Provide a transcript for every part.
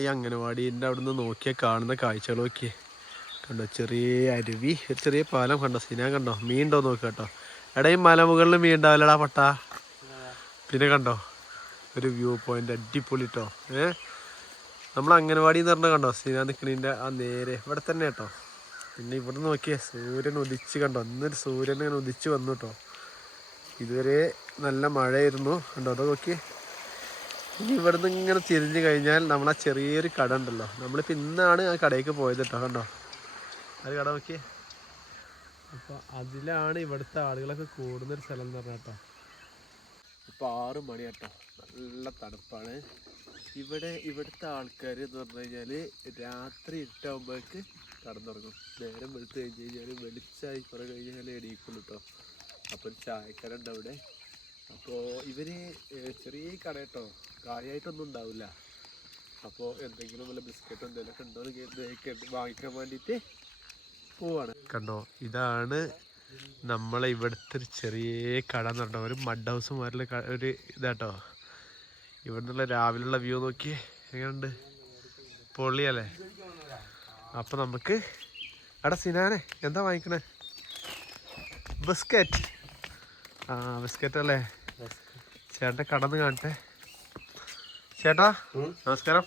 ഈ അംഗനവാടിന്റെ അവിടെ നിന്ന് നോക്കിയാൽ കാണുന്ന കാഴ്ചകളൊക്കെ നോക്കിയേ. കണ്ടോ ചെറിയ അരുവി ഒരു ചെറിയ പാലം കണ്ടോ സിനിമ കണ്ടോ മീൻ ഉണ്ടോ നോക്കുക കേട്ടോ. എടാ ഈ മലമുകളിൽ മീൻ ഉണ്ടാവില്ലടാ പട്ട. പിന്നെ കണ്ടോ ഒരു വ്യൂ പോയിന്റ് അടിപൊളി കേട്ടോ ഏ? നമ്മൾ അംഗനവാടി എന്ന് പറഞ്ഞാൽ കണ്ടോ സിനിമ നിൽക്കണീന്റെ ആ നേരെ ഇവിടെ തന്നെ കേട്ടോ. പിന്നെ ഇവിടെ നോക്കിയേ സൂര്യൻ ഉദിച്ച് കണ്ടോ ഇന്നൊരു സൂര്യൻ ഇങ്ങനെ ഉദിച്ച് വന്നു കേട്ടോ ഇതുവരെ നല്ല മഴയായിരുന്നു. കണ്ടോ അത് നോക്കിയേ? ഇനി ഇവിടുന്ന് ഇങ്ങനെ തിരിഞ്ഞു കഴിഞ്ഞാൽ നമ്മൾ ആ ചെറിയൊരു കട ഉണ്ടല്ലോ. നമ്മളിപ്പോൾ ഇന്നാണ് ആ കടയ്ക്ക് പോയത് കേട്ടോ കണ്ടോ? അത് കട നോക്കിയേ. അപ്പോൾ അതിലാണ് ഇവിടുത്തെ ആളുകളൊക്കെ കൂടുന്നൊരു സ്ഥലം എന്ന് പറഞ്ഞാൽ കേട്ടോ ഇപ്പോൾ ആറ് മണി കേട്ടോ നല്ല തണുപ്പാണ്. ഇവിടെ ഇവിടുത്തെ ആൾക്കാർ എന്ന് പറഞ്ഞു കഴിഞ്ഞാൽ രാത്രി ഇരുട്ടാകുമ്പോഴേക്ക് കടന്നുറങ്ങും. നേരം വെളുത്ത് കഴിഞ്ഞ് കഴിഞ്ഞാൽ വെളിച്ചായി കുറേ കഴിഞ്ഞാൽ എണീക്കുള്ളൂ കേട്ടോ അപ്പോൾ ഒരു ചായക്കട അവിടെ. അപ്പോൾ ഇവർ ചെറിയ കട കേട്ടോ കാര്യമായിട്ടൊന്നും ഉണ്ടാവില്ല. അപ്പോൾ എന്തെങ്കിലും വല്ല ബിസ്ക്കറ്റ് എന്തെങ്കിലുമൊക്കെ ഉണ്ടോ എന്ന് വാങ്ങിക്കാൻ വേണ്ടിയിട്ട് പോവാണ്. കണ്ടോ ഇതാണ് നമ്മളെ ഇവിടുത്തെ ഒരു ചെറിയ കട എന്ന് പറഞ്ഞാൽ ഒരു മഡ് ഹൗസ് മാരിലെ ഒരു ഇതാട്ടോ. ഇവിടെ നിന്നുള്ള രാവിലെയുള്ള വ്യൂ നോക്കി എങ്ങനെയുണ്ട്? പൊള്ളിയല്ലേ? അപ്പം നമുക്ക് എടാ സിനാനെ എന്താ വാങ്ങിക്കണേ? ബിസ്ക്കറ്റ്. ആ ബിസ്ക്കറ്റ് അല്ലേ? ചേട്ടന്റെ കടന്ന് കാണട്ടെ. ചേട്ടാ നമസ്കാരം.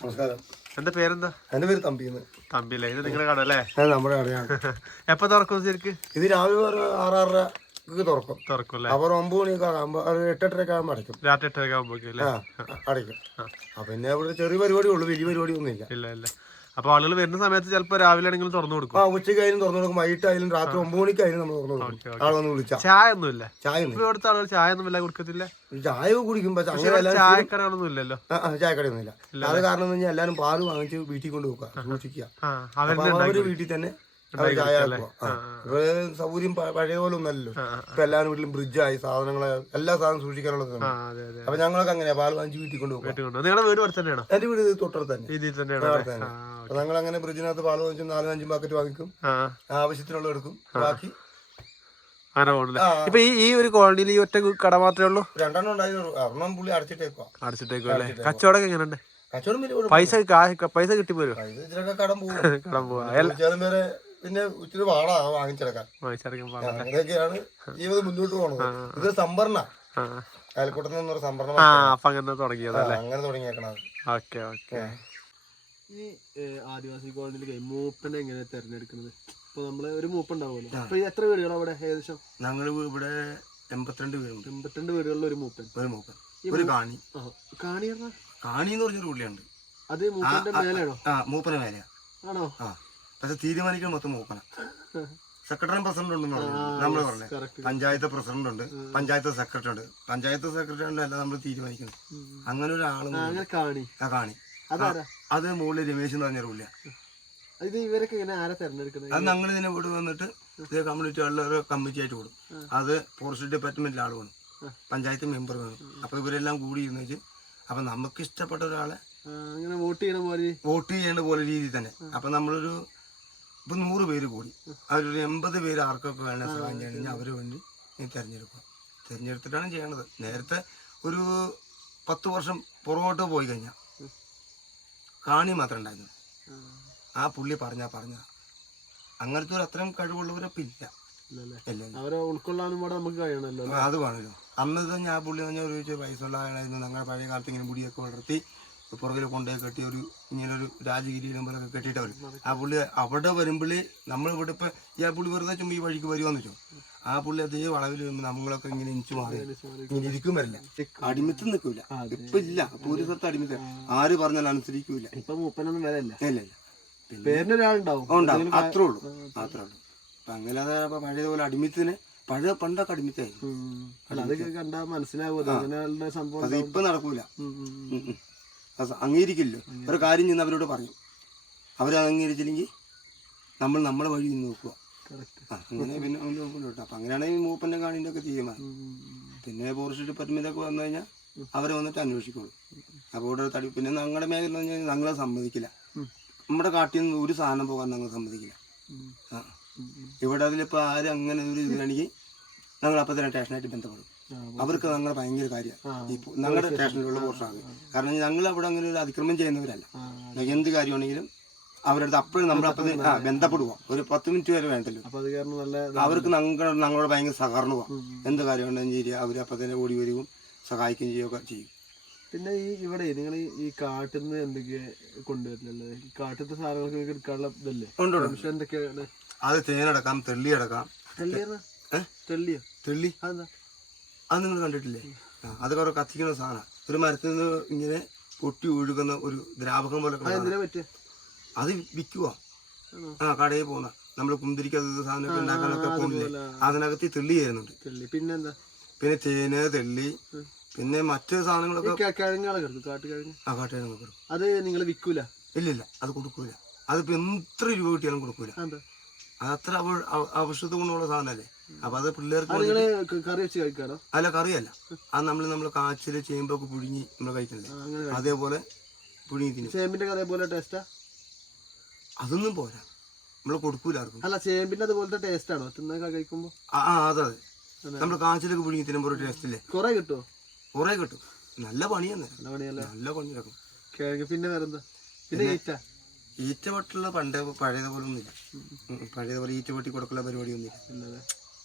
നമസ്കാരം. എന്റെ പേരെന്താ? എന്റെ പേര് തമ്പി തമ്പില്ലേ ഇത് നിങ്ങളുടെ കട അല്ലേ? നമ്മുടെ കടയാണ്. എപ്പോ തുറക്കും ശരിക്ക്? ഇത് രാവിലെ ഒരു ആറാറരക്ക് തുറക്കും. തുറക്കും അല്ലേ? ഒരു ഒമ്പത് മണിയൊക്കെ ആകുമ്പോ എട്ടെട്ടരയൊക്കെ ആകുമ്പോൾ അടയ്ക്കും. രാത്രി എട്ടരയൊക്കെ ആകുമ്പോഴേക്കും അല്ലേ? ആ അടയ്ക്കും. ആ പിന്നെ ഇവിടെ ചെറിയ പരിപാടി ഉള്ളൂ. വലിയ പരിപാടി ഒന്നും ഇല്ല ഇല്ല ഇല്ല. അപ്പോൾ ആളുകൾ വരുന്ന സമയത്ത് ചിലപ്പോൾ രാവിലെ ആണെങ്കിലും തുറന്നു കൊടുക്കും. ആ ഉച്ചയ്ക്ക് ആയാലും തുറന്നു കൊടുക്കും വൈകിട്ടായാലും രാത്രി ഒമ്പത് മണിക്കായാലും നമ്മൾ തുറന്നു കൊടുക്കും. ചായ ആൾ വന്ന് വിളിച്ചാ. ചായ ഇവിടുത്തെ ആളുകൾ ചായ ഒന്നും വല്ല കൊടുക്കത്തില്ല? ചായ കുടിക്കും പക്ഷെ അങ്ങനെ ചായക്കടകളൊന്നും ഇല്ലല്ലോ. ചായക്കടയൊന്നും ഇല്ല. അത് കാരണം എന്ന് എല്ലാവരും പാൽ വാങ്ങിച്ച് വീട്ടിൽ കൊണ്ട് വെക്കുക സൂക്ഷിക്കുക അപ്പൊ അവർ വീട്ടിൽ തന്നെ ഇവിടെ സൗകര്യം പഴയ പോലെ ഒന്നല്ലോ ഇപ്പൊ എല്ലാ വീട്ടിലും ബ്രിഡ്ജായി സാധനങ്ങളെ എല്ലാ സാധനം സൂക്ഷിക്കാനുള്ളത് അപ്പൊ ഞങ്ങളൊക്കെ അങ്ങനെയാ പാൽ വാങ്ങിച്ച് വീട്ടിൽ കൊണ്ടുപോകും. നിങ്ങളുടെ വീട് ഇവിടെ തന്നെയാണോ? എന്റെ വീട് തൊട്ടടുത്ത് തന്നെ. അപ്പൊ ഞങ്ങൾ അങ്ങനെ ബ്രിഡ്ജിനകത്ത് പാൽ വാങ്ങിച്ച് നാലും അഞ്ചും പാക്കറ്റ് വാങ്ങിക്കും. ആവശ്യത്തിനുള്ള എടുക്കും. ബാക്കി അങ്ങനെ പോകണല്ലേ. ഇപ്പൊ ഈ ഈ ഒരു കോളനിയിൽ ഈ ഒറ്റ കട മാത്രമേ ഉള്ളൂ? രണ്ടെണ്ണം ഉണ്ടായിരുന്നു പുള്ളി അടച്ചിട്ടേക്കോ അടച്ചിട്ടേക്കോ അല്ലേ? കച്ചവടമൊക്കെ എങ്ങനെയുണ്ട്? പൈസ പൈസ കിട്ടി പോരും കടം പോകും. കടം പോവാ പിന്നെ ഇച്ചിരി പാടാ വാങ്ങിച്ചെടുക്കാൻ. അങ്ങനെയൊക്കെയാണ് ജീവിതം മുന്നോട്ട് പോകണത് ഇത് സംഭരണ. അയൽക്കൂട്ടത്തിൽ നിന്നൊരു സംഭരണം അങ്ങനെ അങ്ങനെ തുടങ്ങിയേക്കണത്. Okay okay. ഈ ആദിവാസി കോളനിയിൽ മൂപ്പനെ എങ്ങനെ തെരഞ്ഞെടുക്കുന്നത്? ഇപ്പൊ നമ്മൾ ഒരു മൂപ്പ് ഉണ്ടാവുമല്ലോ അപ്പൊ എത്ര വീടുകളാണ് അവിടെ ഏകദേശം? ഞങ്ങൾ ഇവിടെ എൺപത്തിരണ്ട് വീടുണ്ട്. എൺപത്തിരണ്ട് വീടുകളിൽ ഒരു മൂപ്പൻ. ഒരു മൂപ്പൻ. ഒരു കാണി. കാണി കാണി എന്ന് പറഞ്ഞൊരു പുള്ളിയുണ്ട്. അത് മൂപ്പന്റെ മേലെയാണോ? ആ മൂപ്പന മേലെയാ. ആണോ? ആ. പക്ഷെ തീരുമാനിക്കാൻ മൊത്തം മൂപ്പന. സെക്രട്ടറി പ്രസിഡന്റ് ഉണ്ടെന്ന് പറഞ്ഞു. നമ്മൾ പറഞ്ഞു പഞ്ചായത്ത് പ്രസിഡന്റ് ഉണ്ട് പഞ്ചായത്ത് സെക്രട്ടറി ഉണ്ട്. പഞ്ചായത്ത് സെക്രട്ടറി അല്ല നമ്മൾ തീരുമാനിക്കുന്നത്. അങ്ങനെ ഒരാൾ അങ്ങനെ കാണി. അത് മുകളിൽ രമേശ് എന്ന് പറഞ്ഞ റൂല ഇത് ഇവരൊക്കെ ഇങ്ങനെ ആരാ തെരഞ്ഞെടുക്കുന്നത് അത് ഞങ്ങൾ ഇതിനെ വീട് വന്നിട്ട് ഇത് കമ്മ്യൂണിറ്റികളിലെ ഒരു കമ്മിറ്റി ആയിട്ട് കൊടുക്കും അത് ഫോറസ്റ്റ് ഡിപ്പാർട്ട്മെന്റിലെ ആൾ വേണം. പഞ്ചായത്ത് മെമ്പർ വേണം. അപ്പൊ ഇവരെല്ലാം കൂടി ഇരുന്ന് വെച്ച് അപ്പൊ നമുക്ക് ഇഷ്ടപ്പെട്ട ഒരാളെ അങ്ങനെ വോട്ട് ചെയ്യണ പോലെ വോട്ട് ചെയ്യേണ്ട പോലെ രീതിയിൽ തന്നെ. അപ്പൊ നമ്മളൊരു ഇപ്പൊ നൂറ് പേര് കൂടി. അവരൊരു എൺപത് പേര് ആർക്കൊക്കെ വേണേൽ സഹായം ചെയ്യണമെങ്കിൽ അവർ വേണ്ടി നീ തെരഞ്ഞെടുക്കുക തെരഞ്ഞെടുത്തിട്ടാണ് ചെയ്യണത്. നേരത്തെ ഒരു പത്ത് വർഷം പുറകോട്ട് പോയി കഴിഞ്ഞാൽ കാണി മാത്രം ഉണ്ടായിരുന്നു. ആ പുള്ളി പറഞ്ഞാ പറഞ്ഞ അങ്ങനത്തെ ഒരു അത്രയും കഴിവുള്ളവരൊപ്പം ഇല്ല. അവരെ ഉൾക്കൊള്ളാനും കൂടെ നമുക്ക് കഴിയണല്ലോ ആ, അത് വേണമല്ലോ. അന്ന് തന്നെ ആ പുള്ളി പറഞ്ഞ ഒരു വയസ്സുള്ള ആളായിരുന്നു. ഞങ്ങളുടെ പഴയ കാലത്ത് ഇങ്ങനെ മുടിയൊക്കെ വളർത്തി പുറകിൽ കൊണ്ടുപോയി കെട്ടി ഒരു ഇങ്ങനെ ഒരു രാജഗിരിയിലും പോലൊക്കെ കെട്ടിയിട്ട് വരും ആ പുള്ളി അവിടെ വരുമ്പോഴേ നമ്മൾ ഇവിടെ ഇപ്പം ഈ ആ പുള്ളി വെറുതെ ചുമ്മാ ഈ വഴിക്ക് വരുവാന്ന് വെച്ചോ. ആ പുള്ളി അതേ വളവിൽ വരുമ്പോൾ നമ്മളൊക്കെ ഇങ്ങനെ ഇഞ്ചു മാറി ഇങ്ങനെ ഇരിക്കും വരില്ല. അടിമത്ത് നിൽക്കൂല. ഇപ്പൊ ഇല്ല. ഇപ്പൊ അടിമത്ത. ആര് പറഞ്ഞാൽ അനുസരിക്കൂല. ഇപ്പൊ മൂപ്പനൊന്നും വരല്ല ഇല്ല. പേരിനൊരാളുണ്ടാവും ഉണ്ടാവും. അത്രേ ഉള്ളൂ. അത്രേ ഉള്ളൂ. അപ്പൊ അങ്ങനെ പഴയതുപോലെ അടിമത്തിന് പഴയ പണ്ടൊക്കെ അടിമത്തായിരുന്നു. ഉം. അല്ല അത് കണ്ടാ മനസ്സിലാവും. ഇപ്പൊ നടക്കൂല. ഉം, ഉം, ഉം. ഉം ഉം. അത് അംഗീകരിക്കില്ലോ ഒരു കാര്യം ചെന്ന് അവരോട് പറയും. അവരത് അംഗീകരിച്ചില്ലെങ്കിൽ നമ്മൾ നമ്മളെ വഴി നിന്ന് നോക്കുക. അങ്ങനെ പിന്നെ മുന്നോട്ട് അപ്പൊ അങ്ങനെയാണെങ്കിൽ മൂപ്പന്റെ കാണിന്റെ ഒക്കെ തീരുമാനം. പിന്നെ ഫോറസ്റ്റ് ഡിപ്പാർട്ട്മെന്റ് ഒക്കെ വന്നു കഴിഞ്ഞാൽ അവരെ വന്നിട്ട് അന്വേഷിക്കുള്ളൂ അപ്പോൾ ഇവിടെ തടി പിന്നെ ഞങ്ങളുടെ മേഖല എന്ന് പറഞ്ഞാൽ ഞങ്ങളെ സമ്മതിക്കില്ല. നമ്മുടെ കാട്ടിൽ നിന്ന് ഒരു സാധനം പോകാൻ ഞങ്ങൾ സമ്മതിക്കില്ല. ആ. ഇവിടെ അതിലിപ്പോൾ ആരും അങ്ങനെ ഒരു ഇതിലാണെങ്കിൽ ഞങ്ങൾ അപ്പം തന്നെ സ്റ്റേഷനായിട്ട് ബന്ധപ്പെടും. അവർക്ക് ഞങ്ങൾ ഭയങ്കര കാര്യമാണ് ഇപ്പൊ ഞങ്ങളുടെ സ്റ്റേഷനിലുള്ള പോർഷനാണ് കാരണം ഞങ്ങൾ അവിടെ അങ്ങനെ ഒരു അതിക്രമം ചെയ്യുന്നവരല്ല. എന്ത് കാര്യമാണെങ്കിലും അവരുടെ അടുത്ത് അപ്പോഴും നമ്മളപ്പത് ആ ബന്ധപ്പെടുക ഒരു പത്ത് മിനിറ്റ് വരെ വേണ്ടല്ലോ. അവർക്ക് ഞങ്ങൾ ഞങ്ങളോട് ഭയങ്കര സഹകരണമാണ് എന്ത് കാര്യമുണ്ടെങ്കിലും ശരി അവർ അപ്പം തന്നെ ഓടി വരികയും സഹായിക്കുകയും ചെയ്യുകയൊക്കെ ചെയ്യും. പിന്നെ ഈ ഇവിടെ നിങ്ങൾ ഈ കാട്ടിൽ നിന്ന് എന്തൊക്കെ കൊണ്ടുവരില്ലല്ലേ കാട്ടിലത്തെ സാധനങ്ങൾക്ക് നിങ്ങൾക്ക് എടുക്കാനുള്ള ഇതല്ലേ. പക്ഷെ എന്തൊക്കെയാണ്? അത് തേനടക്കാം തെള്ളി അടക്കാം. തെള്ളിയാ ഏ? തെള്ളിയോ? തെള്ളി? അതെന്താ? അത് നിങ്ങൾ കണ്ടിട്ടില്ലേ? അത് കുറെ കത്തിക്കുന്ന സാധനം. ഒരു മരത്തിൽ നിന്ന് ഇങ്ങനെ പൊട്ടി ഒഴുകുന്ന ഒരു ദ്രാവകം പോലെ അത് വിൽക്കുക ആ. കടയിൽ പോകുന്ന. നമ്മൾ കുന്തിരിക്ക സാധനമൊക്കെ ഉണ്ടാക്കാനൊക്കെ പോകുന്നില്ലേ? അതിനകത്ത് തെള്ളി ചേരുന്നുണ്ട് പിന്നെന്താ? പിന്നെ തേന് തെള്ളി പിന്നെ മറ്റു സാധനങ്ങളൊക്കെ കാട്ടുകിഴങ്ങ്. അത് നിങ്ങൾ വിൽക്കൂല? ഇല്ലില്ല അത് കൊടുക്കൂല. അതിപ്പോ എത്ര രൂപ കിട്ടിയാലും കൊടുക്കൂല. അത് അത്ര ഔഷധ ഗുണമുള്ള സാധനമല്ലേ? അപ്പൊ അത് പിള്ളേർക്ക് കറി വെച്ച് കഴിക്കാറോ? അല്ല കറിയല്ല. അത് നമ്മൾ നമ്മൾ കാച്ചിൽ ചേമ്പൊക്കെ പുഴുങ്ങി നമ്മൾ കഴിക്കണ്ടേ അതേപോലെ പുഴുങ്ങി തിന്നും. ചേമ്പിന്റെ അതേപോലെ ടേസ്റ്റാ അതൊന്നും പോരാ. നമ്മൾ കൊടുക്കൂല ആർക്കും. അല്ല ചേമ്പിന്റെ അതുപോലത്തെ ടേസ്റ്റ് ആണോ? കഴിക്കുമ്പോ? ആ അതെ അതെ. നമ്മൾ കാച്ചിലൊക്കെ പുഴുങ്ങി തിന്നുമ്പോൾ ഒരു ടേസ്റ്റ് ഇല്ലേ? കൊറേ കിട്ടുമോ കുറെ കിട്ടും. നല്ല പണിയാണ് നല്ല പണിയല്ലേ? നല്ല പണി കിടക്കും കിഴങ്ങ് പിന്നെ വേറെന്താ? പിന്നെ ഈറ്റ ഈറ്റ പൊട്ടുള്ള പണ്ട് പഴയതുപോലെ ഒന്നുമില്ല പഴയതുപോലെ ഈറ്റ പൊട്ടി കൊടുക്കുള്ള പരിപാടിയൊന്നുമില്ല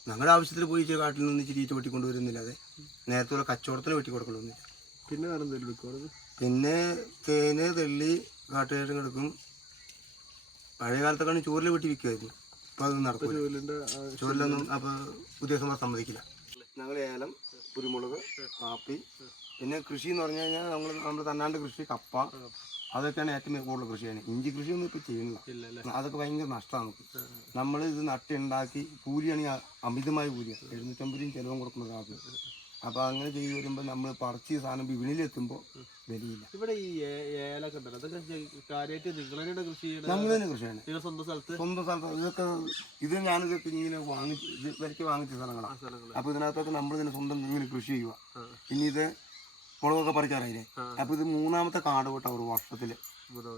ഞങ്ങളുടെ ആവശ്യത്തിന് പോയി ഇച്ചിരി കാട്ടിൽ നിന്ന് ഇച്ചിരി ഈറ്റ കൊണ്ടുവരുന്നില്ല അതെ നേരത്തെ ഉള്ള കച്ചവടത്തിന് വെട്ടി കൊടുക്കലൊന്നുമില്ല. പിന്നെ പിന്നെ തേന് തെള്ളി കാട്ടുകയറ്റം കിടക്കും. പഴയ കാലത്തൊക്കെയാണ് ചോറിൽ വെട്ടി വിൽക്കുമായിരുന്നു ഇപ്പൊ അതൊന്നും നടക്കില്ല ജോലിന്റെ ചോറിലൊന്നും അപ്പൊ പുതിയ സമയം സമ്മതിക്കില്ല. ഞങ്ങൾ ഏലം കുരുമുളക് കാപ്പി പിന്നെ കൃഷി എന്ന് പറഞ്ഞു കഴിഞ്ഞാൽ നമ്മൾ നമ്മൾ തന്നാണ്ട് കൃഷി കപ്പ അതൊക്കെയാണ് ഏറ്റവും കൂടുതൽ കൃഷി ചെയ്യുന്നത്. ഇഞ്ചി കൃഷിയൊന്നും ഇപ്പൊ ചെയ്യുന്നില്ല. അതൊക്കെ ഭയങ്കര നഷ്ടമാണ്. നമുക്ക് നമ്മൾ ഇത് നട്ടുണ്ടാക്കി കൂലിയാണെങ്കിൽ അമിതമായ കൂലിയാണ് എഴുന്നൂറ്റമ്പത് രൂപയും ചിലവും കൊടുക്കുന്ന ഒരാൾക്ക് അപ്പോൾ അങ്ങനെ ചെയ്ത് വരുമ്പോൾ നമ്മൾ പറിച്ച് സാധനം വിപണിയിലെത്തുമ്പോൾ വിലയില്ല. ഇവിടെ ഈ ഏലൊക്കെ ഉണ്ടല്ലോ. അതൊക്കെ കാര്യമായിട്ട് നിങ്ങൾ തന്നെയാണ് കൃഷി ചെയ്യണത് നമ്മൾ തന്നെ കൃഷിയാണ് നിങ്ങൾ സ്വന്തം സ്ഥലത്ത്? സ്വന്തം സ്ഥലത്ത്. ഇതൊക്കെ ഇത് ഞാനിതൊക്കെ ഇങ്ങനെ വാങ്ങിച്ച് ഇത് വരയ്ക്ക് വാങ്ങിച്ച സ്ഥലങ്ങളാണ് അപ്പൊ അപ്പോൾ ഇതിനകത്തൊക്കെ നമ്മൾ തന്നെ സ്വന്തം ഇങ്ങനെ കൃഷി ചെയ്യുക. ഇനി ഇത് മുളകൊക്കെ പറിക്കാറായില്ലേ അപ്പൊ ഇത് മൂന്നാമത്തെ കാട് വെട്ടാ ഒരു വർഷത്തിൽ.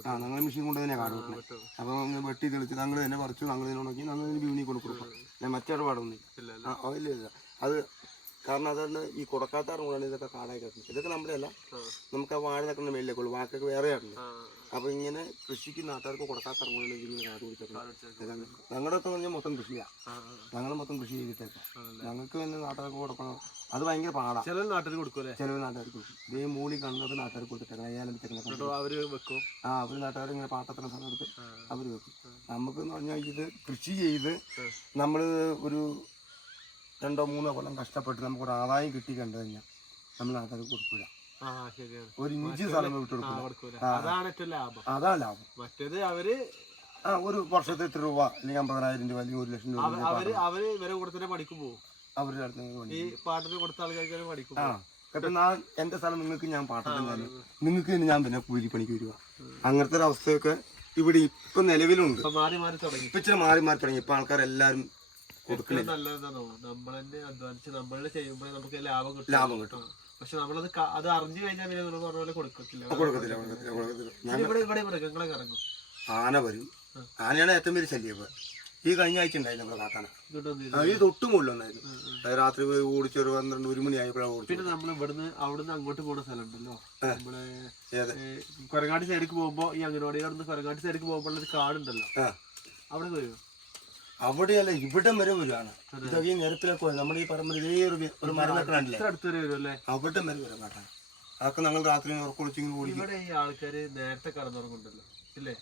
ആ ഞങ്ങൾ മെഷീൻ കൊണ്ട് തന്നെ കാട് വെട്ടണം അപ്പൊ വെട്ടി തെളിച്ച് ഞങ്ങൾ തന്നെ പറിച്ചു ഞങ്ങൾ തന്നെ ഉണക്കി ഞങ്ങൾ തന്നെ വിപണി കൊണ്ട് കൊടുക്കും ഞാൻ മറ്റേ ഇല്ലല്ലേ ആ ഓ, ഇല്ല ഇല്ല. അത് കാരണം അതാണ് ഈ കൊടുക്കാത്താറും കൂടാണ് ഇതൊക്കെ കാടായി കിടക്കുന്നത് ഇതൊക്കെ നമ്മുടെ അല്ല. നമുക്ക് ആ വാഴ നിൽക്കുന്ന മേലിലേക്ക് ഉള്ളു. വാക്കൊക്കെ വേറെയാണ് അപ്പൊ ഇങ്ങനെ കൃഷിക്ക് നാട്ടുകാർക്ക് കൊടുക്കാത്താറും കൂടാണ് ഇതിന് കാട് കാണിച്ചേക്കാം. ഞങ്ങളുടെ ഒക്കെ പറഞ്ഞാൽ മൊത്തം കൃഷിയാണ് ഞങ്ങൾ മൊത്തം കൃഷി ചെയ്തിട്ടേക്കാം. ഞങ്ങൾക്ക് തന്നെ നാട്ടുകാർക്ക് കൊടുക്കണം. അത് ഭയങ്കര പാടാണ് ചില നാട്ടിൽ കൊടുക്കൂലേ ചില നാട്ടുകാർക്ക് കൊടുക്കും. ഇതേ മൂളി കണ്ടത് നാട്ടുകാർക്ക് കൊടുത്തേക്കണം ഏലം വെച്ചേക്കണം അവർ വെക്കും? ആ അവർ നാട്ടുകാർ ഇങ്ങനെ പാട്ടത്തിന് സമയത്ത് അവർ വെക്കും. നമുക്ക് എന്ന് പറഞ്ഞാൽ ഇത് കൃഷി ചെയ്ത് നമ്മൾ നമ്മൾ ഒരു രണ്ടോ മൂന്നോ കൊല്ലം കഷ്ടപ്പെട്ട് നമുക്ക് ഒരു ആദായം കിട്ടി കണ്ടു കഴിഞ്ഞാൽ നമ്മൾ കൊടുക്കില്ല ആ ശരിയാണ്. ഒരു ഇഞ്ച് സ്ഥലം വിട്ട് ആ കൊടുക്കൂല. ആ. അതാണ് ലാഭം. മറ്റേത് അവർ ആ ഒരു വർഷത്തെ എത്ര രൂപ? അല്ലെങ്കിൽ അമ്പതിനായിരം രൂപ അല്ലെങ്കിൽ ഒരു ലക്ഷം രൂപ അവർ അവർ ഇവരെ കൂടെ തന്നെ പഠിക്കും പോകും അവരുടെ അടുത്ത് ഈ വേണ്ടി പാട്ടിന് കൊടുത്ത ആൾക്കാർക്ക് പഠിക്കും ആ. എന്റെ സ്ഥലം നിങ്ങൾക്ക് ഞാൻ പാട്ടത്തിന് തന്നെ നിങ്ങൾക്ക് തന്നെ ഞാൻ പിന്നെ കൂലി പണിക്ക് വരിക. അങ്ങനത്തെ ഒരു അവസ്ഥയൊക്കെ ഇവിടെ ഇപ്പൊ നിലവിലുണ്ട്. ഇപ്പൊ മാറി മാറി തുടങ്ങി. ഇപ്പൊ ഇച്ചിരി മാറി മാറി തുടങ്ങി. ഇപ്പൊ ആൾക്കാരെല്ലാരും കൊടുക്കണേ ഏറ്റവും നല്ലതെന്താണോ നമ്മൾ തന്നെ അധ്വാനിച്ച് നമ്മൾ ചെയ്യുമ്പോഴേ നമുക്ക് ലാഭം കിട്ടും. ലാഭം കിട്ടും. പക്ഷെ നമ്മളത് അത് അറിഞ്ഞു കഴിഞ്ഞാൽ പിന്നെ നിങ്ങൾ പറഞ്ഞ പോലെ കൊടുക്കത്തില്ല. കൊടുക്കത്തില്ല കൊടുക്കത്തില്ല കൊടുക്കത്തില്ല. ഇവിടെ ഇവിടെ മൃഗങ്ങളൊക്കെ ഇറങ്ങും. ആന വരും. ആനയാണ് ഏറ്റവും വലിയ ശല്യം ഇപ്പൊ. ഈ കഴിഞ്ഞ ആഴ്ച ഉണ്ടായിരുന്നു നമ്മുടെ കാട്ടാന ഈ തൊട്ട് മുകളിലൊന്നായിരുന്നു അത് രാത്രി പോയി ഓടിച്ചൊരു പന്ത്രണ്ട് ഒരു മണി ആയപ്പോഴാണ് ഓടിച്ചു പിന്നെ നമ്മൾ ഇവിടുന്ന് അവിടുന്ന് അങ്ങോട്ട് പോണ സ്ഥലം ഉണ്ടല്ലോ നമ്മളെ കൊരങ്ങാട്ടി സൈഡിലേക്ക് പോകുമ്പോ ഈ അംഗനവാടി അവിടെ കൊരങ്ങാട്ടി സൈഡിലേക്ക് പോകുമ്പോൾ ഒരു കാടുണ്ടല്ലോ. അവിടെ വരുമോ അവിടെയല്ല ഇവിടം വരെ വരുവാണ് ഇതൊക്കെ ഈ നിരത്തിലൊക്കെ വരും. നമ്മുടെ ഈ പറമ്പിൽ ഇതേ ഒരു ഒരു മരം വെക്കണല്ലേ? ഇത്ര അടുത്ത് വരെ വരും അല്ലേ? അവിടം വരെ വരും കേട്ടാ. അതൊക്കെ ഞങ്ങൾ രാത്രി ഉറക്കൊളിച്ചിങ്ങനെ കൂടി ഇവിടെ ഈ ആൾക്കാര് നേരത്തെ കടന്നുറങ്ങുണ്ടല്ലോ ഇല്ലേ?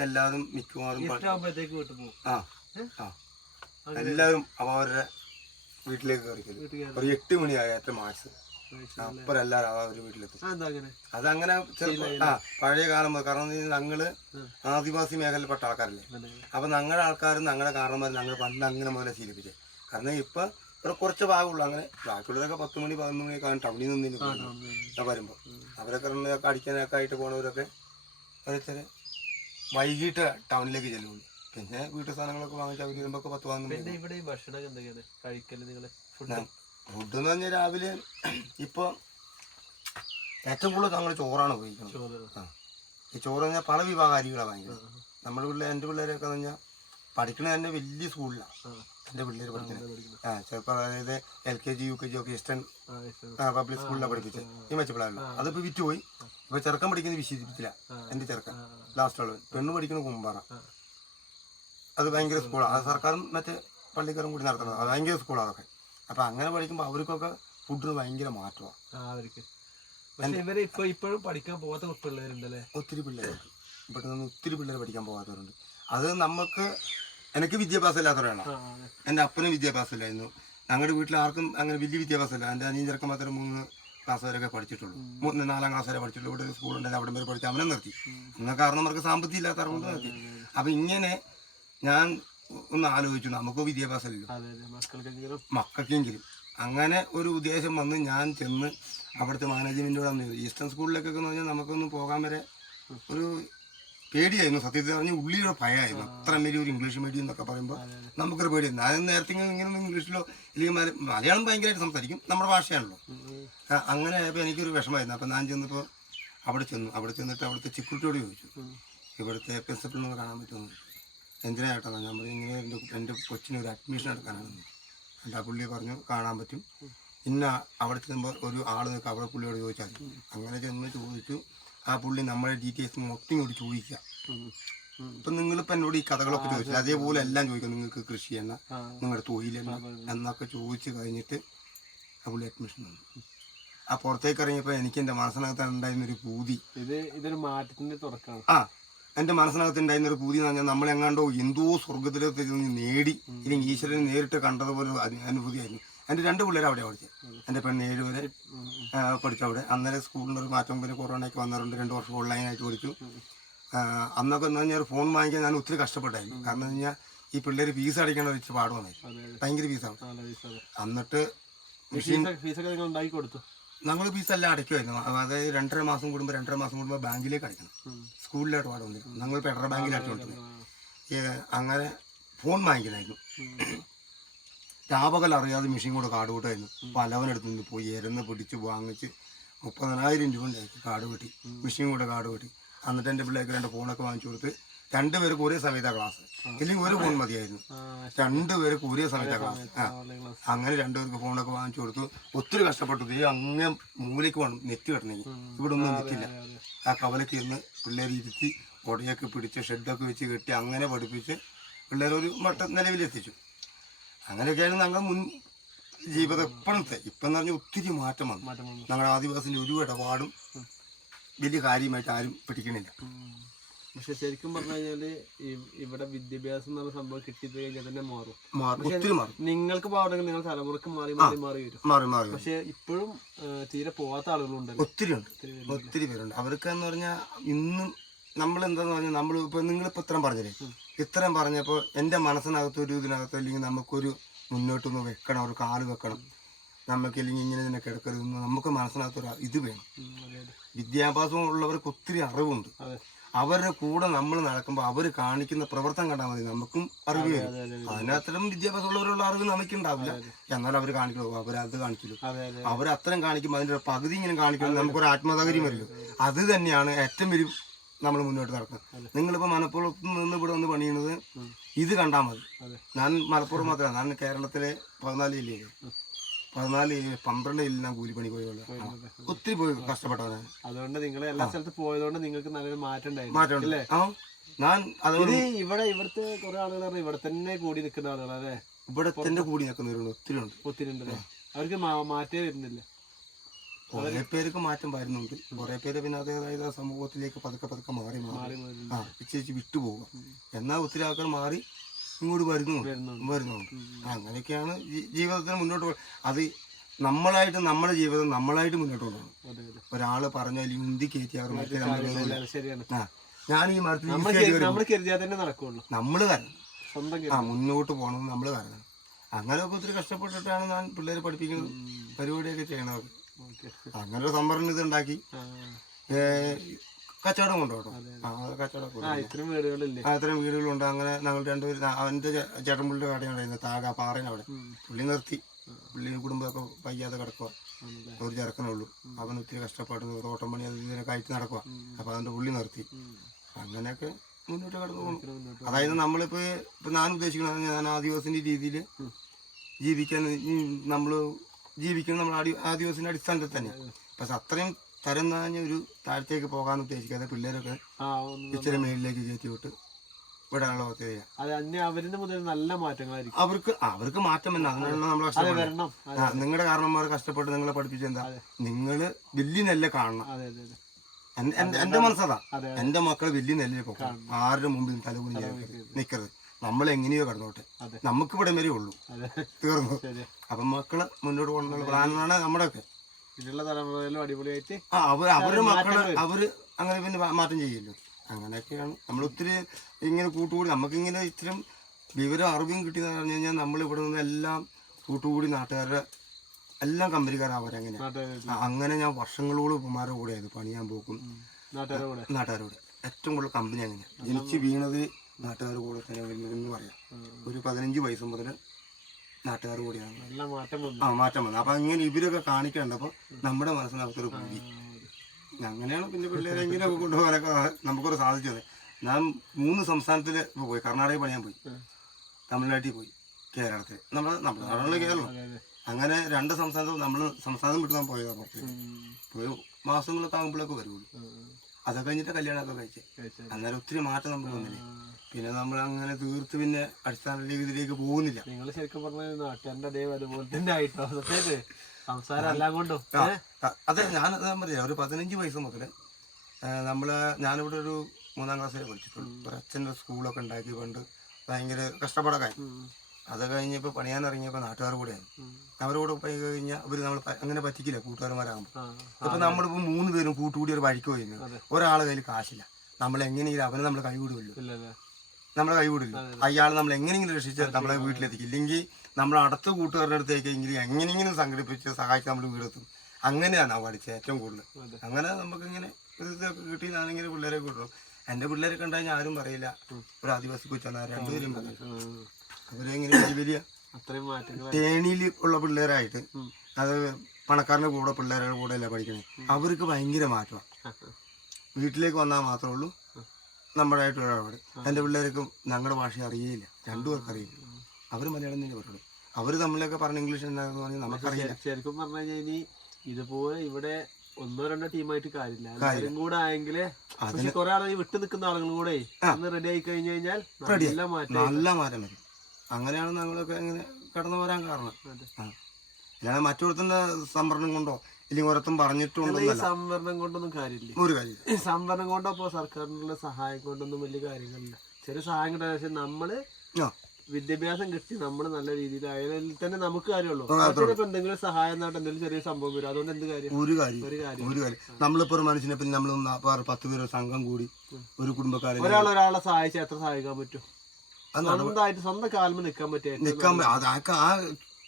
എല്ലാവരും മിക്കവാറും എല്ലാരും വീട്ടിൽ പോകും? ആ ആ. എല്ലാവരും അവരുടെ വീട്ടിലേക്ക് കയറിക്കും കയറി. ഒരു എട്ട് മണിയായ ഏറ്റവും മാക്സ് അപ്പുറം എല്ലാവരും വീട്ടിലെത്തും. അതങ്ങനെ ചെറുപ്പം ആ പഴയ കാലം കാരണം ഞങ്ങൾ. ആദിവാസി മേഖലയിൽപ്പെട്ട ആൾക്കാരല്ലേ. അപ്പൊ ഞങ്ങളുടെ ആൾക്കാരും ഞങ്ങളുടെ കാരണന്മാരും ഞങ്ങൾ പണ്ട് അങ്ങനെ മുതലേ ശീലിപ്പിച്ചത് കാരണം ഇപ്പൊ ഇവിടെ കുറച്ച് ഭാഗമുള്ളൂ. അങ്ങനെ ബാക്കിയുള്ളതൊക്കെ പത്ത് മണി പതിനൊന്ന് മണി കാണും. ടൗണിൽ നിന്ന്. വരുമ്പോ. അവരൊക്കെ അടിക്കാനൊക്കെ ആയിട്ട് പോണവരൊക്കെ ഓരോരുത്തര് വൈകിട്ട് ടൗണിലേക്ക് ചെല്ലുള്ളൂ. പിന്നെ വീട്ടു സാധനങ്ങളൊക്കെ വാങ്ങിച്ച് അവർ വരുമ്പോൾ പത്ത് പിന്നെ ഇവിടെ ഭക്ഷണം എന്തൊക്കെയാണ്? കഴിക്കൽ നിങ്ങൾ? ഫുഡ് എന്ന് പറഞ്ഞാൽ രാവിലെ ഇപ്പൊ ഏറ്റവും കൂടുതൽ ഞങ്ങൾ ചോറാണ് ഉപയോഗിക്കുന്നത്. ആ. ഈ ചോറ് പറഞ്ഞാൽ പല വിഭാഗം അരികളാണ് വാങ്ങിക്കുന്നത് നമ്മുടെ പിള്ളേർ എന്റെ പിള്ളേരൊക്കെ എന്ന് പറഞ്ഞാൽ പഠിക്കുന്നത് തന്നെ വലിയ സ്കൂളിലാണ്. എന്റെ പിള്ളേർ പഠിക്കുന്നത് ആ ചിലപ്പോൾ അതായത് L K G U K G ഒക്കെ ഇഷ്ടം. പബ്ലിക് സ്കൂളിലാണ് പഠിപ്പിച്ചത് ഈ മെച്ചപ്പെടാറില്ല. അതിപ്പോൾ വിറ്റുപോയി. ഇപ്പോൾ ചെറുക്കൻ പഠിക്കുന്നത് വിശ്വസിപ്പിച്ചില്ല എന്റെ ചെറുക്കൻ. ലാസ്റ്റ് ഉള്ളത് പെണ്ണ് പഠിക്കുന്ന കുമ്പാറ. അത് ഭയങ്കര സ്കൂളാണ് അത് സർക്കാരും മറ്റേ പള്ളിക്കാരും കൂടി നടത്തുന്നത്. അത് ഭയങ്കര സ്കൂളാണ് അതൊക്കെ. അപ്പം അങ്ങനെ പഠിക്കുമ്പോൾ അവർക്കൊക്കെ ഫുഡിന് ഭയങ്കര മാറ്റമാണ് അവർക്ക്. പക്ഷെ ഇവർ ഇപ്പോഴും പഠിക്കാൻ പോകാത്ത പിള്ളേരുണ്ടല്ലേ? ഒത്തിരി പിള്ളേരുണ്ട്. ഇവിടെ നിന്ന് ഒത്തിരി പിള്ളേർ പഠിക്കാൻ പോകാത്തവരുണ്ട് അത് നമുക്ക് എനിക്ക് വിദ്യാഭ്യാസം ഇല്ലാത്തവരാണ് എന്റെ. എന്റെ അപ്പനും വിദ്യാഭ്യാസം ഇല്ലായിരുന്നു ഞങ്ങളുടെ വീട്ടിൽ ആർക്കും അങ്ങനെ വലിയ വിദ്യാഭ്യാസം ഇല്ല എന്റെ അനിയൻ ചെറുക്കം മാത്രം മൂന്ന് ക്ലാസ് വരെയൊക്കെ പഠിച്ചിട്ടുള്ളൂ. മൂന്ന് നാലാം ക്ലാസ് വരെ പഠിച്ചിട്ടുള്ളൂ. ഇവിടെ ഒരു സ്കൂളുണ്ടായിരുന്നു അവിടെ വരെ പഠിച്ച് അവനെ നിർത്തി. എന്നാൽ കാരണം അവർക്ക് സാമ്പത്തികം ഇല്ലാത്ത കൊണ്ട് നിർത്തി. അപ്പം ഇങ്ങനെ ഞാൻ ഒന്ന് ആലോചിച്ചു. നമുക്ക് വിദ്യാഭ്യാസം ഇല്ല മക്കൾക്കെങ്കിലും അങ്ങനെ ഒരു ഉദ്ദേശം വന്ന് ഞാൻ ചെന്ന് അവിടുത്തെ മാനേജ്മെന്റോട് വന്നു ഈസ്റ്റേൺ സ്കൂളിലേക്കൊക്കെ എന്ന് പറഞ്ഞാൽ നമുക്കൊന്ന് പോകാൻ വരെ ഒരു പേടിയായിരുന്നു. സത്യത്തിൽ പറഞ്ഞാൽ ഉള്ളിയുടെ ഭയമായിരുന്നു അത്ര വലിയ ഒരു ഇംഗ്ലീഷ് മീഡിയം എന്നൊക്കെ പറയുമ്പോൾ നമുക്കൊരു പേടിയായിരുന്നു. ഞാൻ നേരത്തെ ഇങ്ങനെ ഇംഗ്ലീഷിലോ ഇല്ലെങ്കിൽ മലയാളം ഭയങ്കരമായിട്ട് സംസാരിക്കും. നമ്മുടെ ഭാഷയാണല്ലോ. അങ്ങനെ ആയപ്പോൾ എനിക്കൊരു വിഷമമായിരുന്നു. അപ്പം ഞാൻ ചെന്നപ്പോൾ അവിടെ ചെന്നു. അവിടെ ചെന്നിട്ട് അവിടുത്തെ സെക്യൂരിറ്റിയോട് ചോദിച്ചു. ഇവിടുത്തെ പ്രിൻസിപ്പളിനൊന്ന് കാണാൻ പറ്റുമെന്ന്. എന്തിനാ ചേട്ടാ ഞാൻ പറഞ്ഞു ഇങ്ങനെ എന്റെ എന്റെ കൊച്ചിന് ഒരു അഡ്മിഷൻ എടുക്കാനാണ് എന്റെ ആ പുള്ളി പറഞ്ഞു കാണാൻ പറ്റും. ഇന്ന അവിടെ ചെല്ലുമ്പോൾ ഒരു ആൾ നിൽക്കുക അവിടെ പുള്ളിയോട് ചോദിച്ചാൽ അങ്ങനെ ചെന്ന് ചോദിച്ചു. ആ പുള്ളി നമ്മുടെ ഡീറ്റെയിൽസ് മൊത്തം ഇങ്ങോട്ട് ചോദിക്കുക. ഇപ്പം നിങ്ങളിപ്പോൾ എന്നോട് ഈ കഥകളൊക്കെ ചോദിച്ചു അതേപോലെ എല്ലാം ചോദിക്കും. നിങ്ങൾക്ക് കൃഷി എന്ന. നിങ്ങളുടെ തൊഴിലെന്ന എന്നൊക്കെ ചോദിച്ചു കഴിഞ്ഞിട്ട് ആ പുള്ളി അഡ്മിഷൻ തന്നു ആ പുറത്തേക്ക് ഇറങ്ങിയപ്പോൾ എനിക്ക് എന്റെ മനസ്സിനകത്ത് ഉണ്ടായിരുന്നൊരു പൂതി. ഇത് ഇതൊരു മാറ്റത്തിന്റെ തുടക്കമാണ് ആ എന്റെ മനസ്സിനകത്ത് ഉണ്ടായിരുന്നൊരു പൂതി എന്ന് പറഞ്ഞാൽ നമ്മളെങ്ങാണ്ടോ എന്തോ സ്വർഗത്തിലേക്ക് നേടി ഇല്ലെങ്കിൽ ഈശ്വരനെ നേരിട്ട് കണ്ടതുപോലെ ഒരു അനു- അനുഭൂതിയായിരുന്നു. എന്റെ രണ്ട് പിള്ളേർ അവിടെ പഠിച്ചത് എന്റെ പെണ്ണ് ഏഴ് വരെ പഠിച്ചു അവിടെ. അന്നേരം സ്കൂളിൽ ഒരു മാറ്റം പിന്നെ കൊറോണയൊക്കെ വന്നിട്ടുണ്ട് രണ്ട് വർഷം ഓൺലൈനായിട്ട് പഠിച്ചു. അന്നൊക്കെ എന്ന് പറഞ്ഞാൽ ഫോൺ വാങ്ങിക്കാൻ ഞാൻ ഒത്തിരി കഷ്ടപ്പെട്ടായിരുന്നു. കാരണം എന്ന് കഴിഞ്ഞാൽ ഈ പിള്ളേർ ഫീസ് അടിക്കണ വെച്ച് പാടുവാണ് ഭയങ്കര ഫീസാണ്. എന്നിട്ട് ഫീസൊക്കെ കൊടുത്തു? നമ്മൾ ഫീസ് എല്ലാം അടയ്ക്കുമായിരുന്നു അതായത് രണ്ടര മാസം കൂടുമ്പോൾ രണ്ടര മാസം കൂടുമ്പോൾ ബാങ്കിലേക്ക് അടയ്ക്കണം. സ്കൂളിലായിട്ട് പാട് വന്നില്ല ഞങ്ങൾ ഫെഡറൽ ബാങ്കിൽ അടച്ചുകൊണ്ടിരുന്നത് അങ്ങനെ ഫോൺ വാങ്ങിക്കണമായിരുന്നു രാപകൽ അറിയാതെ മെഷീൻ കൂടെ കാട് കൂട്ടായിരുന്നു. പലവനെടുത്ത് നിന്ന് പോയി എരന്ന് പിടിച്ച് വാങ്ങിച്ച് മുപ്പതിനായിരം രൂപ ഉണ്ടാക്കി കാട് വെട്ടി. മെഷീൻ കൂടെ കാട് വെട്ടി. എന്നിട്ട് എന്റെ പിള്ളേർക്ക് രണ്ട് ഫോണൊക്കെ വാങ്ങിച്ചു കൊടുത്ത് രണ്ടുപേർക്ക് ഒരേ സമയത്താ ക്ലാസ് ഇല്ലെങ്കിൽ ഒരു ഫോൺ മതിയായിരുന്നു. രണ്ടുപേർക്ക് ഒരേ സമയത്താ ക്ലാസ് ആ അങ്ങനെ രണ്ടുപേർക്ക് ഫോണൊക്കെ വാങ്ങിച്ചു കൊടുത്തു. ഒത്തിരി കഷ്ടപ്പെട്ടു. ദൈവം അങ്ങ് മൂലയ്ക്ക് വേണം. നെറ്റ് കിട്ടണമെങ്കിൽ. ഇവിടെ ഒന്നും അതെ ആ കവലയ്ക്ക് ഇരുന്ന് പിള്ളേർ ഇരുത്തി കൊടയൊക്കെ പിടിച്ച് ഷെഡൊക്കെ വെച്ച് കെട്ടി അങ്ങനെ പഠിപ്പിച്ച് പിള്ളേർ ഒരു മട്ട നിലവിലെത്തിച്ചു. അങ്ങനെയൊക്കെയാണ് ഞങ്ങൾ മുൻ ജീവിതം ഇപ്പോഴത്തെ. ഇപ്പം എന്ന് പറഞ്ഞാൽ ഒത്തിരി മാറ്റം വന്നു. ഞങ്ങളുടെ ആദിവാസിന്റെ ഒരു ഇടപാടും വലിയ കാര്യമായിട്ട് ആരും പിടിക്കണില്ല. പക്ഷെ ശരിക്കും പറഞ്ഞു കഴിഞ്ഞാൽ ഇവിടെ വിദ്യാഭ്യാസം എന്നുള്ള സംഭവം കിട്ടിയത് കഴിഞ്ഞാൽ തന്നെ മാറും. മാറും. ഒത്തിരി മാറും. നിങ്ങൾക്ക് പോകണമെങ്കിൽ നിങ്ങൾ തലമുറയ്ക്ക് മാറി മാറി മാറി വരും. മാറി മാറി. പക്ഷെ ഇപ്പോഴും തീരെ പോവാത്ത ആളുകളുണ്ട് ഒത്തിരി ഉണ്ട്. ഒത്തിരി പേരുണ്ട്. അവർക്ക് എന്ന് പറഞ്ഞാൽ ഇന്നും നമ്മൾ എന്താന്ന് പറഞ്ഞാൽ നമ്മൾ ഇപ്പൊ നിങ്ങളിപ്പോ ഇത്രയും പറഞ്ഞില്ലേ? ഇത്രയും പറഞ്ഞപ്പോൾ എന്റെ മനസ്സിനകത്ത് ഒരു ഇതിനകത്ത് അല്ലെങ്കിൽ നമുക്കൊരു മുന്നോട്ടൊന്ന് വെക്കണം ഒരു കാൽ വെക്കണം. നമുക്ക് അല്ലെങ്കിൽ ഇങ്ങനെ തന്നെ കിടക്കരുതെന്ന് നമുക്ക് മനസ്സിനകത്തൊരു ഇത് വേണം. വിദ്യാഭ്യാസം ഉള്ളവർക്ക് ഒത്തിരി അറിവുണ്ട്. അവരുടെ കൂടെ നമ്മൾ നടക്കുമ്പോൾ അവർ കാണിക്കുന്ന പ്രവർത്തനം കണ്ടാൽ മതി. നമുക്കും അറിവ് വരും. അതെ അതെ അതിനത്രയും വിദ്യാഭ്യാസം ഉള്ളവരുള്ള അറിവ് നമുക്കുണ്ടാവില്ല. എന്നാൽ അവർ കാണിക്കുള്ളൂ അവരത് കാണിക്കില്ല. അവർ അത്രയും കാണിക്കുമ്പോൾ അതിന്റെ ഒരു പകുതി ഇങ്ങനെ കാണിക്കുമ്പോൾ നമുക്കൊരു ആത്മധൈര്യം വരില്ല. അത് തന്നെയാണ് ഏറ്റവും വലിയ നമ്മൾ മുന്നോട്ട് നടക്കുന്നത് നിങ്ങളിപ്പോൾ മലപ്പുറത്ത് നിന്ന് ഇവിടെ വന്ന് പണിയുന്നത് ഇത് കണ്ടാൽ മതി. ഞാൻ മലപ്പുറം മാത്രമല്ല. ഞാൻ കേരളത്തിലെ പതിനാല് ജില്ലയിൽ പതിനാല് പന്ത്രണ്ട് ഇല്ല കൂലിപ്പണി പോയുള്ള. ഒത്തിരി പോയി കഷ്ടപ്പെട്ടവനാണ് അതുകൊണ്ട് നിങ്ങൾ എല്ലാ സ്ഥലത്ത് പോയതുകൊണ്ട് നിങ്ങൾക്ക് നല്ലൊരു മാറ്റം ഉണ്ടായിരുന്നു. ഞാൻ അതുകൊണ്ട് ഇവിടെ ഇവിടുത്തെ കുറെ ആളുകൾ ഇവിടെ തന്നെ കൂടി നിൽക്കുന്ന ആളുകളെ ഇവിടെ തന്നെ കൂടി നിൽക്കുന്നവരുണ്ട് ഒത്തിരി ഉണ്ട്. ഒത്തിരി ഉണ്ട് അവർക്ക് മാറ്റേ വരുന്നില്ല. കുറെ പേർക്ക് മാറ്റം വരുന്നുണ്ട്. കുറെ പേര് പിന്നെ അതേതായത് സമൂഹത്തിലേക്ക് പതുക്കെ പതുക്കെ മാറി മാറി. ആ ഇച്ചേച്ചി വിട്ടുപോകുക എന്നാൽ ഒത്തിരി ആൾക്കാർ മാറി ഇങ്ങോട്ട് വരുന്നുണ്ട്. വരുന്നുണ്ട്. അങ്ങനെയൊക്കെയാണ് ജീവിതത്തിന് മുന്നോട്ട് അത് നമ്മളായിട്ട് നമ്മുടെ ജീവിതം നമ്മളായിട്ട് മുന്നോട്ട് കൊണ്ടുപോകണം. ഒരാൾ പറഞ്ഞാൽ ഇന്ത്യ കയറ്റി അവർ മറ്റേ നമ്മൾ ഞാൻ ഈ മരത്തിൽ നമ്മൾ കാരണം ആ മുന്നോട്ട് പോകണം നമ്മൾ കാരണം അങ്ങനെയൊക്കെ ഒത്തിരി കഷ്ടപ്പെട്ടിട്ടാണ് ഞാൻ പിള്ളേരെ പഠിപ്പിക്കുന്നത് പരിപാടിയൊക്കെ ചെയ്യണത്. അങ്ങനെ ഒരു സംഭരണം ഇത് ഉണ്ടാക്കി കച്ചവടം കൊണ്ടുപോകും ഇത്രയും വീടുകളില്ലേ? ആ, അത്രയും വീടുകളുണ്ട്. അങ്ങനെ ഞങ്ങൾ രണ്ടുപേരും അവന്റെ ചേട്ടൻപുള്ളിയുടെ കടയുണ്ടായിരുന്നു താഴെ അവിടെ. പുള്ളി നിർത്തി. പുള്ളിയും കുടുംബമൊക്കെ വയ്യാതെ കിടക്കുക? ഒരു ചെറുക്കനുള്ളൂ. അവൻ ഒത്തിരി കഷ്ടപ്പെടുന്നു തോട്ടം പണി അത് ഇതിനൊക്കെ ആയിട്ട് നടക്കുക അപ്പോൾ അതിന്റെ പുള്ളി നിർത്തി. അങ്ങനെയൊക്കെ മുന്നോട്ട് കടന്നു പോകണം അതായത് നമ്മളിപ്പോ ഇപ്പൊ ഞാൻ ഉദ്ദേശിക്കുന്നത് ഞാൻ ആദിവാസിന്റെ രീതിയിൽ ജീവിക്കാൻ നമ്മൾ ജീവിക്കുന്നത് നമ്മൾ ആദി ആദിവാസിന്റെ അടിസ്ഥാനത്തിൽ തന്നെ. പക്ഷെ അത്രയും തരം താഞ്ഞ ഒരു താഴത്തേക്ക് പോകാൻ ഉദ്ദേശിക്കാതെ പിള്ളേരൊക്കെ ഇച്ചിരി മേളിലേക്ക് കയറ്റി വിട്ട് വിടാനുള്ള പദ്ധതിയ അത് മുതൽ നല്ല മാറ്റങ്ങളായിരിക്കും. അവർക്ക് അവർക്ക് മാറ്റം തന്നെ അങ്ങനെയുള്ള നമ്മൾ നിങ്ങളുടെ കാരണന്മാർ കഷ്ടപ്പെട്ട് നിങ്ങളെ പഠിപ്പിച്ചെന്താ എന്താ? നിങ്ങൾ വലിയ നെല്ല് കാണണം. എന്റെ മനസ്സതാ. എന്റെ മക്കൾ വലിയ നെല്ലിൽ ആരുടെ മുമ്പിൽ തലകുനി നിക്കരുത്. നമ്മൾ എങ്ങനെയോ കടന്നോട്ടെ. നമുക്ക് ഇവിടെ വരെ ഉള്ളൂ. തീർന്നു. അപ്പൊ അപ്പം മക്കൾ മുന്നോട്ട് കൊണ്ടുള്ള പ്ലാനാണ് നമ്മുടെ ഒക്കെ ഇതിലുള്ള തലമുറയിലും അടിപൊളിയായിട്ട് ആ അവർ അവരുടെ മക്കൾ അവർ അങ്ങനെ പിന്നെ മാറ്റം ചെയ്യല്ലോ അങ്ങനെയൊക്കെയാണ്. നമ്മൾ ഒത്തിരി ഇങ്ങനെ കൂട്ടുകൂടി നമുക്കിങ്ങനെ ഇത്തരം വിവരം അറിവും കിട്ടിയെന്ന് പറഞ്ഞു കഴിഞ്ഞാൽ നമ്മൾ ഇവിടെ നിന്ന് എല്ലാം കൂട്ടുകൂടി നാട്ടുകാരുടെ എല്ലാം കമ്പനിക്കാരാവരങ്ങനെ അങ്ങനെ. ഞാൻ വർഷങ്ങളോട് ഉപ്പുമാരുടെ കൂടെ ആയത് പണിയാൻ പോക്കും. നാട്ടുകാരോട് ഏറ്റവും കൂടുതൽ കമ്പനി അങ്ങനെ. ജനിച്ച് വീണത് നാട്ടുകാരുടെ കൂടെ തന്നെ എന്ന് പറയാം. ഒരു പതിനഞ്ച് വയസ്സ് മുതൽ നാട്ടുകാരുടെ കൂടിയാണ്. ആ മാറ്റം വന്നു. അപ്പൊ ഇങ്ങനെ ഇവരൊക്കെ കാണിക്കണ്ടപ്പോൾ നമ്മുടെ മനസ്സിനകത്തൊരു പൂതി അങ്ങനെയാണ് പിന്നെ പിള്ളേരെ ഇങ്ങനെ കൊണ്ടുപോകാനൊക്കെ നമുക്കൊരു സാധിച്ചത്. ഞാൻ മൂന്ന് സംസ്ഥാനത്തിൽ പോയി. കർണാടകയിൽ പണിയാൻ പോയി. തമിഴ്നാട്ടിൽ പോയി. കേരളത്തിൽ നമ്മുടെ നമ്മുടെ നാടാണല്ലോ കേരളം. അങ്ങനെ രണ്ട് സംസ്ഥാനത്തും നമ്മൾ സംസ്ഥാനം വിട്ട് ഞാൻ പോയതാണ് പുറത്ത്. ഉം. ഒരു മാസങ്ങളൊക്കെ ആകുമ്പോഴൊക്കെ വരുള്ളൂ. അതൊക്കെ കഴിഞ്ഞിട്ട് കല്യാണമൊക്കെ കഴിച്ചേ. അന്നേരം ഒത്തിരി മാറ്റം നമുക്ക് വന്നില്ലേ? പിന്നെ നമ്മൾ അങ്ങനെ തീർത്ത് പിന്നെ അടിസ്ഥാന രീതിയിലേക്ക് പോകുന്നില്ല. നിങ്ങൾ ശരിക്കും പറഞ്ഞ നാട്ടുകാരന്റെ അതേ അതുപോലെ തന്നെ ആയിട്ടോ? സംസാരം എല്ലാം കൊണ്ടും. അതെ ഞാൻ അതാ പറയാ ഒരു പതിനഞ്ച് വയസ്സ് മുതൽ നമ്മൾ ഞാനിവിടെ ഒരു മൂന്നാം ക്ലാസ് വരെ പഠിച്ചിട്ടുള്ളൂ. ഒരു അച്ഛന്റെ സ്കൂളൊക്കെ ഉണ്ടാക്കി പണ്ട് ഭയങ്കര കഷ്ടപ്പാടൊക്കെ. അത് കഴിഞ്ഞപ്പോൾ പണിയാൻ ഇറങ്ങിയപ്പോൾ നാട്ടുകാർ കൂടെയാണ്. അവരോട് പോയി കഴിഞ്ഞാൽ അവർ നമ്മൾ അങ്ങനെ പറ്റിക്കില്ല കൂട്ടുകാരന്മാരാകുമ്പോൾ അപ്പൊ നമ്മളിപ്പോ നമ്മളിപ്പോൾ മൂന്ന് പേരും കൂട്ടുകൂടി ഒരു വഴിക്ക് പോയിരുന്നു. ഒരാളെ കയ്യിൽ കാശില്ല. നമ്മൾ എങ്ങനെയെങ്കിലും അവനെ നമ്മൾ കൈവിടുമല്ലോ നമ്മളെ കൈവിടില്ല അയാൾ നമ്മൾ എങ്ങനെയെങ്കിലും രക്ഷിച്ച് നമ്മളെ വീട്ടിലെത്തിക്കും. ഇല്ലെങ്കിൽ നമ്മൾ അടുത്ത കൂട്ടുകാരുടെ അടുത്തേക്ക് എങ്കിലും എങ്ങനെയെങ്കിലും സംഘടിപ്പിച്ച് സഹായിച്ച് നമ്മൾ വീടെത്തും. അങ്ങനെയാണ് പഠിച്ചത് ഏറ്റവും കൂടുതൽ. അങ്ങനെ നമുക്ക് ഇങ്ങനെ ഇതൊക്കെ കിട്ടിയതാണെങ്കിൽ പിള്ളേരെ കൂട്ടും. എന്റെ പിള്ളേരെ കണ്ടാൽ ആരും പറയില്ല. ഒരു ആദിവാസി കൊച്ചാണ്. രണ്ടുപേരും പറയും ഉം. അവരെങ്ങനെ വലിയ വലിയ അത്രയും മാറ്റങ്ങൾ തേണിയിൽ ഉള്ള പിള്ളേരായിട്ട്. അത് പണക്കാരന്റെ കൂടെ പിള്ളേരുടെ കൂടെ അല്ല പഠിക്കണേ അവർക്ക് ഭയങ്കര മാറ്റമാണ് വീട്ടിലേക്ക് വന്നാൽ മാത്രമേ ഉള്ളൂ. നമ്മുടെ ആയിട്ടുള്ള ഇടപാട് എന്റെ പിള്ളേർക്കും ഞങ്ങളുടെ ഭാഷ അറിയില്ല രണ്ടു പേർക്ക് അറിയില്ല. അവർ മലയാളം തന്നെ പറയുള്ളൂ അവർ തമ്മിലൊക്കെ പറഞ്ഞ ഇംഗ്ലീഷ് എന്താണെന്ന് പറഞ്ഞാൽ നമുക്കറിയില്ല. ശരിക്കും പറഞ്ഞു കഴിഞ്ഞാൽ ഇനി ഇതുപോലെ ഇവിടെ ഒന്നോ രണ്ടോ ടീമായിട്ട് കാര്യമില്ല. എല്ലാവരും കൂടെ ആയെങ്കിൽ കുറെ ആളുകൾ വിട്ടു നിൽക്കുന്ന ആളുകളും കൂടെ ഒന്ന് റെഡി ആയി കഴിഞ്ഞു കഴിഞ്ഞാൽ നല്ല മാറ്റം നല്ല മാറ്റം വരും. അങ്ങനെയാണ് ഞങ്ങളൊക്കെ ഇങ്ങനെ കടന്നു വരാൻ കാരണം. അല്ലാതെ മറ്റൊരുത്തിന്റെ സംവരണം കൊണ്ടോ ഇല്ലെങ്കിൽ ഓരോരുത്തും പറഞ്ഞിട്ടുണ്ടോ സംവരണം കൊണ്ടൊന്നും കാര്യമില്ല. ഒരു കാര്യമില്ല. സംവരണം കൊണ്ടോ അപ്പോ സർക്കാരിനുള്ള സഹായം കൊണ്ടൊന്നും വലിയ കാര്യങ്ങളില്ല. ചെറിയ സഹായം കിട്ടാൻ പക്ഷെ നമ്മൾ വിദ്യാഭ്യാസം കിട്ടി നമ്മൾ നല്ല രീതിയിൽ അതിൽ തന്നെ നമുക്ക് കാര്യമുള്ളൂ. എന്തെങ്കിലും സഹായം എന്നായിട്ട് എന്തെങ്കിലും ചെറിയ സംഭവം വരും അതുകൊണ്ട് എന്ത് കാര്യം? ഒരു കാര്യം ഒരു കാര്യം. ഒരു കാര്യം. നമ്മളിപ്പോ ഒരു മനുഷ്യനെ പിന്നെ നമ്മൾ പത്ത് പേര് സംഘം കൂടി ഒരു കുടുംബക്കാരെ ഒരാൾ ഒരാളെ സഹായിച്ചാൽ എത്ര സഹായിക്കാൻ പറ്റും? സ്വന്തമായിട്ട് സ്വന്തം കാലിൽ നിൽക്കാൻ പറ്റിയ നിൽക്കാൻ ആ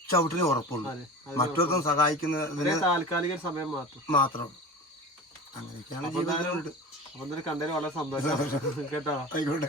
ചവിട്ടിന് ഉറപ്പുണ്ട്. മറ്റൊരു മറ്റൊരുത്തം സഹായിക്കുന്നതിന് താൽക്കാലിക സമയം മാത്രം. മാത്രം. അങ്ങനെയൊക്കെയാണ് ജീവിതത്തിലുണ്ട് അപ്പൊ കണ്ടതിൽ വളരെ സന്തോഷം. കേട്ടോ? ആയിക്കോട്ടെ.